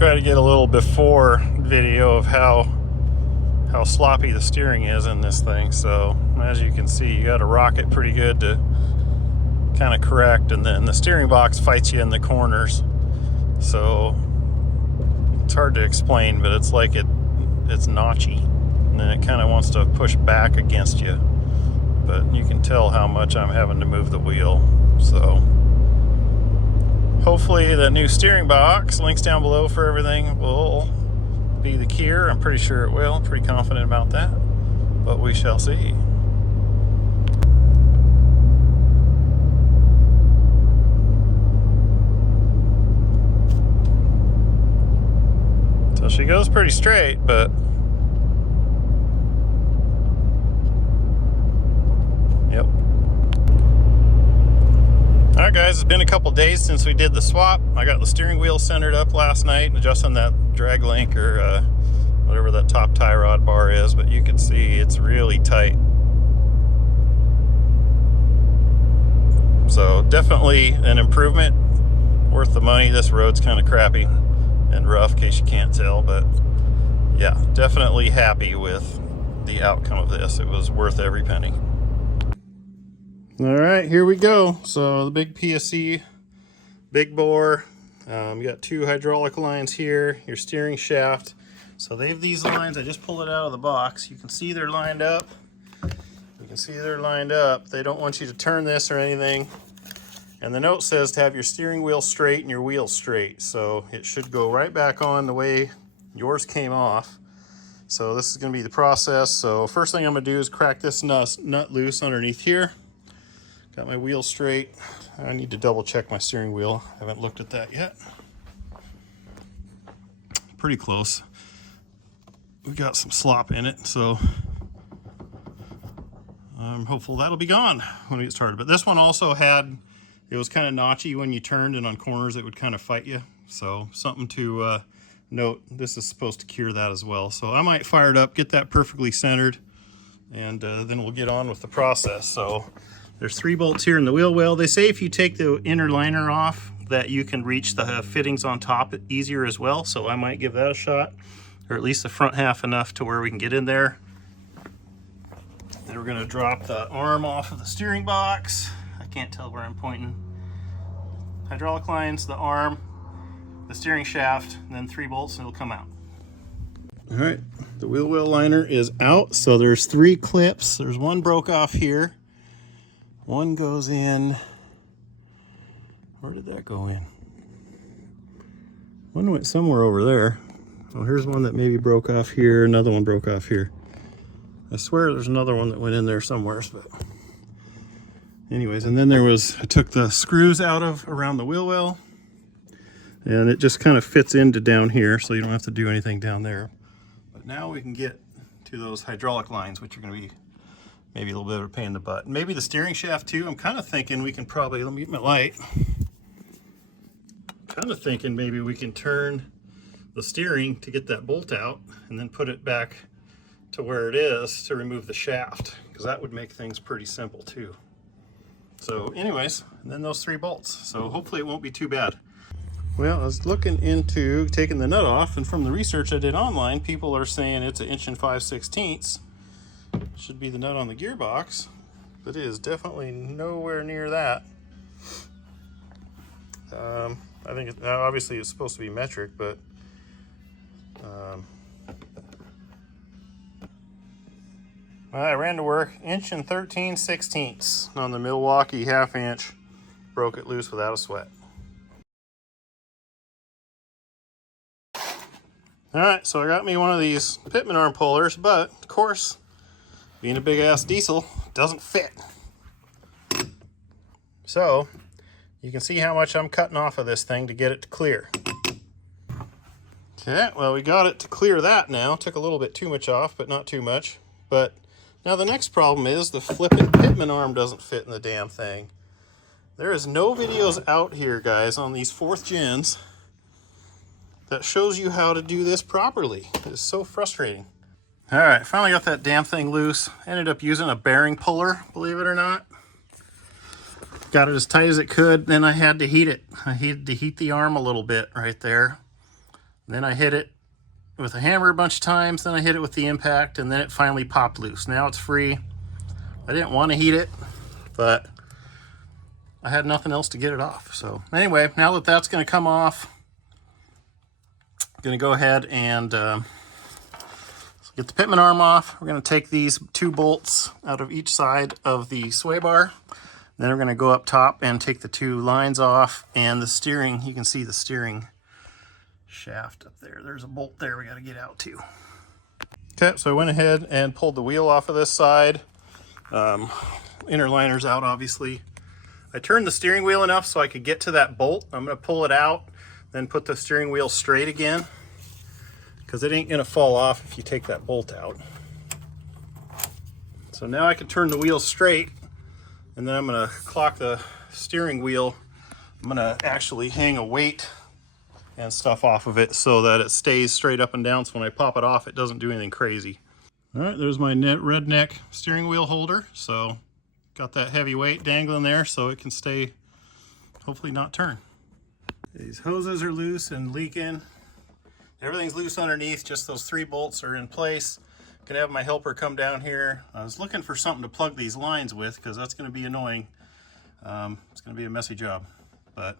Try to get a little before video of how sloppy the steering is in this thing. So as you can see, you got to rock it pretty good to kind of correct, and then the steering box fights you in the corners. So it's hard to explain, but it's like it's notchy, and then it kind of wants to push back against you. But you can tell how much I'm having to move the wheel. So hopefully the new steering box, links down below for everything, will be the cure. I'm pretty sure it will. Pretty confident about that, but we shall see. So she goes pretty straight, but yep. Alright guys, it's been a couple days since we did the swap. I got the steering wheel centered up last night, adjusting that drag link or whatever that top tie rod bar is, but you can see it's really tight. So definitely an improvement, worth the money. This road's kind of crappy and rough, in case you can't tell, but yeah, definitely happy with the outcome of this. It was worth every penny. All right, here we go. So the big PSC, big bore. You got two hydraulic lines here, your steering shaft. So they have these lines. I just pulled it out of the box. You can see they're lined up. You can see they're lined up. They don't want you to turn this or anything. And the note says to have your steering wheel straight and your wheels straight. So it should go right back on the way yours came off. So this is going to be the process. So first thing I'm going to do is crack this nut loose underneath here. Got my wheel straight. I need to double check my steering wheel. I haven't looked at that yet. Pretty close. We got some slop in it, so I'm hopeful that'll be gone when we get started. But this one also had, it was kind of notchy when you turned, and on corners it would kind of fight you. So something to note, this is supposed to cure that as well. So I might fire it up, get that perfectly centered, and then we'll get on with the process. So there's 3 bolts here in the wheel well. They say if you take the inner liner off that you can reach the fittings on top easier as well. So I might give that a shot, or at least the front half enough to where we can get in there. Then we're gonna drop the arm off of the steering box. I can't tell where I'm pointing. Hydraulic lines, the arm, the steering shaft, and then 3 bolts and it'll come out. All right, the wheel well liner is out. So there's 3 clips. There's one broke off here. One goes in, where did that go in? One went somewhere over there. Oh, here's one that maybe broke off here, another one broke off here. I swear there's another one that went in there somewhere, but anyways, and then there was, I took the screws out of around the wheel well, and it just kind of fits into down here, so you don't have to do anything down there. But now we can get to those hydraulic lines, which are going to be maybe a little bit of a pain in the butt. Maybe the steering shaft too. I'm kind of thinking we can probably, let me get my light. Kind of thinking maybe we can turn the steering to get that bolt out and then put it back to where it is to remove the shaft, because that would make things pretty simple too. So anyways, and then those 3 bolts. So hopefully it won't be too bad. Well, I was looking into taking the nut off, and from the research I did online, people are saying it's 1 5/16". Should be the nut on the gearbox, but it is definitely nowhere near that. I think obviously it's supposed to be metric, but I ran to work 1 13/16" on the Milwaukee 1/2 inch. Broke it loose without a sweat. All right, so I got me one of these Pitman arm pullers, but of course, being a big ass diesel, doesn't fit. So you can see how much I'm cutting off of this thing to get it to clear. Okay, well, we got it to clear that now. Took a little bit too much off, but not too much. But now the next problem is the flipping Pitman arm doesn't fit in the damn thing. There is no videos out here, guys, on these 4th gens that shows you how to do this properly. It's so frustrating. All right, finally got that damn thing loose. Ended up using a bearing puller, believe it or not. Got it as tight as it could, then I had to heat it. I had to heat the arm a little bit right there. Then I hit it with a hammer a bunch of times, then I hit it with the impact, and then it finally popped loose. Now it's free. I didn't want to heat it, but I had nothing else to get it off. So anyway, now that that's going to come off, I'm going to go ahead and get the pitman arm off. We're going to take these 2 bolts out of each side of the sway bar. Then we're going to go up top and take the 2 lines off, and the steering, you can see the steering shaft up there. There's a bolt there we got to get out too. Okay, so I went ahead and pulled the wheel off of this side. Inner liner's out, obviously. I turned the steering wheel enough so I could get to that bolt. I'm going to pull it out, then put the steering wheel straight again, because it ain't going to fall off if you take that bolt out. So now I can turn the wheel straight, and then I'm going to clock the steering wheel. I'm going to actually hang a weight and stuff off of it so that it stays straight up and down, so when I pop it off it doesn't do anything crazy. All right, there's my redneck steering wheel holder. So got that heavy weight dangling there so it can stay, hopefully not turn. These hoses are loose and leaking. Everything's loose underneath, just those 3 bolts are in place. Gonna have my helper come down here. I was looking for something to plug these lines with because that's gonna be annoying. It's gonna be a messy job, but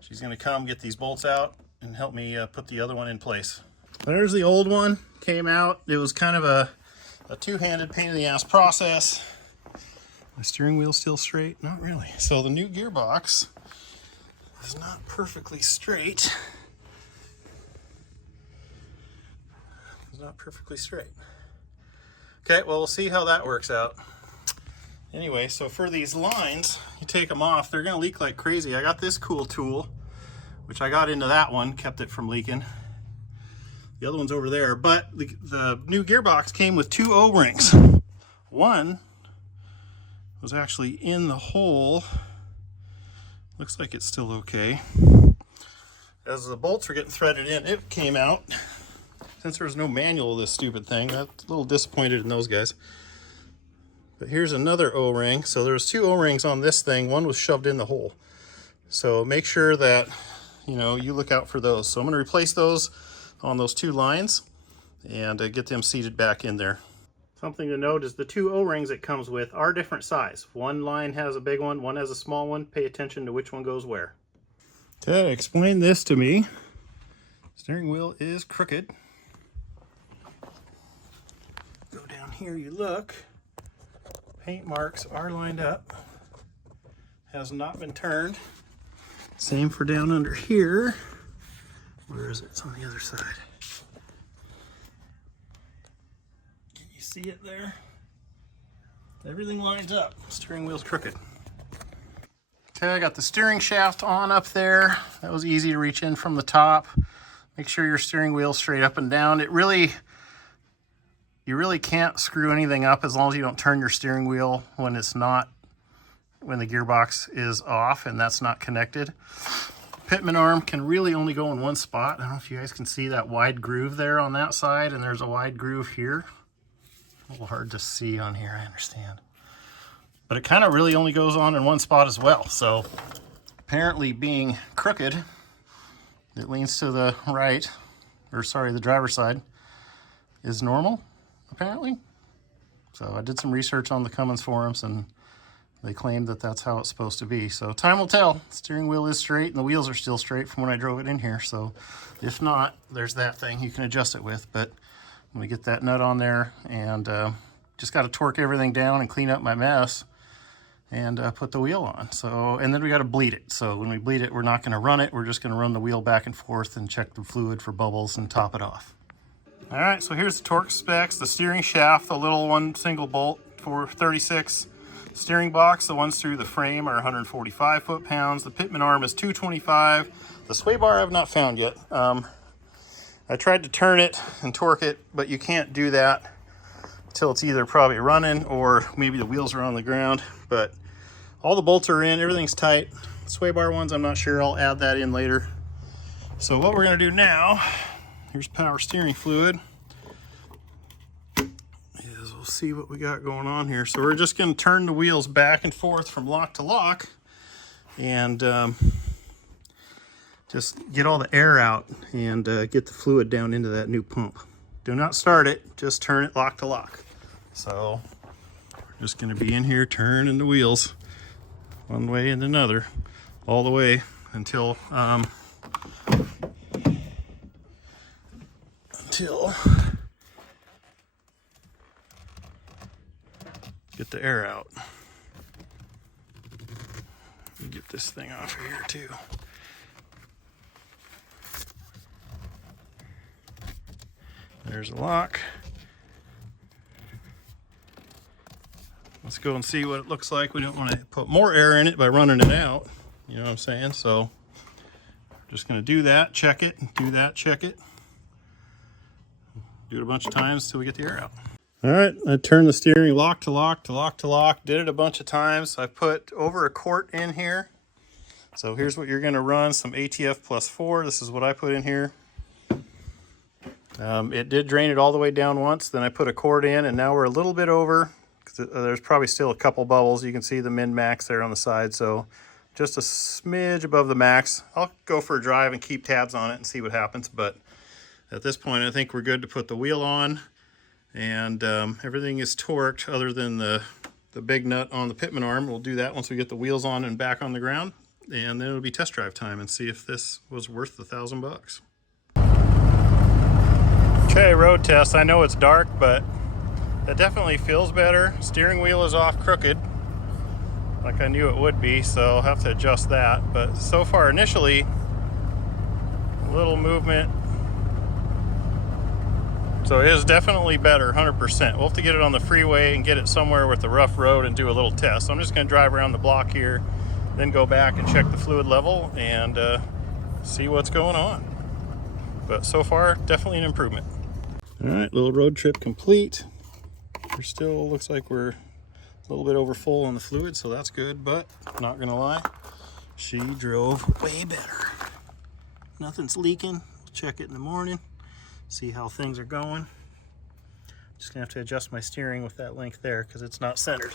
she's gonna come get these bolts out and help me put the other one in place. There's the old one, came out. It was kind of a two-handed pain in the ass process. My steering wheel's still straight? Not really. So the new gearbox is not perfectly straight. It's not perfectly straight. Okay, well, we'll see how that works out. Anyway, so for these lines, you take them off, they're gonna leak like crazy. I got this cool tool, which I got into that one, kept it from leaking. The other one's over there, but the new gearbox came with 2 O-rings. One was actually in the hole. Looks like it's still okay. As the bolts were getting threaded in, it came out. Since there was no manual of this stupid thing, I'm a little disappointed in those guys. But here's another O-ring. So there's 2 O-rings on this thing. One was shoved in the hole. So make sure that, you know, you look out for those. So I'm going to replace those on those 2 lines and get them seated back in there. Something to note is the 2 O-rings it comes with are different size. One line has a big one has a small one. Pay attention to which one goes where. To explain this to me, steering wheel is crooked. Go down here, you look. Paint marks are lined up. Has not been turned. Same for down under here. Where is it? It's on the other side. Can you see it there? Everything lines up. Steering wheel's crooked. Okay, I got the steering shaft on up there. That was easy to reach in from the top. Make sure your steering wheel's straight up and down. You really can't screw anything up as long as you don't turn your steering wheel when the gearbox is off and that's not connected. Pitman arm can really only go in one spot. I don't know if you guys can see that wide groove there on that side, and there's a wide groove here. A little hard to see on here, I understand. But it kind of really only goes on in one spot as well. So apparently being crooked, it leans to the right, or sorry, the driver's side, is normal, apparently. So I did some research on the Cummins forums, and they claimed that that's how it's supposed to be. So time will tell. The steering wheel is straight, and the wheels are still straight from when I drove it in here. So if not, there's that thing you can adjust it with. But I'm going to get that nut on there, and just got to torque everything down and clean up my mess and put the wheel on. So, and then we got to bleed it. So when we bleed it, we're not going to run it. We're just going to run the wheel back and forth and check the fluid for bubbles and top it off. All right, so here's the torque specs. The steering shaft, the little one single bolt for 36. Steering box, the ones through the frame are 145 foot-pounds. The pitman arm is 225. The sway bar I've not found yet. I tried to turn it and torque it, but you can't do that until it's either probably running or maybe the wheels are on the ground. But all the bolts are in, everything's tight. Sway bar ones, I'm not sure. I'll add that in later. So what we're gonna do now, here's power steering fluid. We'll see what we got going on here. So we're just going to turn the wheels back and forth from lock to lock and just get all the air out and get the fluid down into that new pump. Do not start it, just turn it lock to lock. So we're just going to be in here turning the wheels one way and another all the way until get the air out. Let me get this thing off of here too. There's a lock. Let's go and see what it looks like. We don't want to put more air in it by running it out. You know what I'm saying? So just going to do that, check it, do that, check it. Do it a bunch of times till we get the air out. All right, I turned the steering lock to lock to lock to lock. Did it a bunch of times. I put over a quart in here. So here's what you're going to run, some ATF plus 4. This is what I put in here. It did drain it all the way down once. Then I put a quart in, and now we're a little bit over. There's probably still a couple bubbles. You can see the min-max there on the side, so just a smidge above the max. I'll go for a drive and keep tabs on it and see what happens, but at this point I think we're good to put the wheel on, and everything is torqued other than the big nut on the pitman arm. We'll do that once we get the wheels on and back on the ground, and then it'll be test drive time and see if this was worth the $1,000. Okay, road test. I know it's dark, but that definitely feels better. Steering wheel is off crooked, like I knew it would be, so I'll have to adjust that. But so far, initially, a little movement. So it is definitely better, 100%. We'll have to get it on the freeway and get it somewhere with the rough road and do a little test. So I'm just going to drive around the block here, then go back and check the fluid level and see what's going on. But so far, definitely an improvement. All right, little road trip complete. We're still, looks like we're a little bit over full on the fluid, so that's good, but not gonna lie, she drove way better. Nothing's leaking. We'll check it in the morning, see how things are going. Just gonna have to adjust my steering with that link there because it's not centered.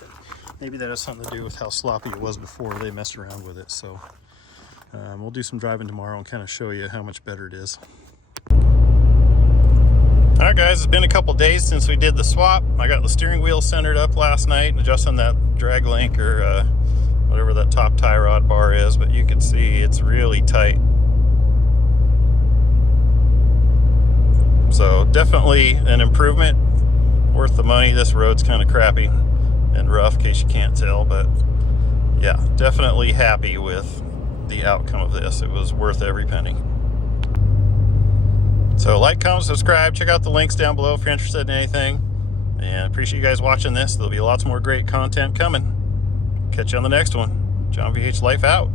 Maybe that has something to do with how sloppy it was before they messed around with it. So we'll do some driving tomorrow and kind of show you how much better it is. All right, guys, it's been a couple days since we did the swap. I got the steering wheel centered up last night and adjusting that drag link or whatever that top tie rod bar is, but you can see it's really tight. So definitely an improvement, worth the money. This road's kind of crappy and rough, in case you can't tell, but yeah, definitely happy with the outcome of this. It was worth every penny. So like, comment, subscribe, check out the links down below if you're interested in anything, and appreciate you guys watching this. There'll be lots more great content coming. Catch you on the next one. John VH Life out.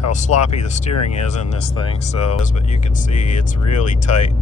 How sloppy the steering is in this thing, so, but you can see it's really tight.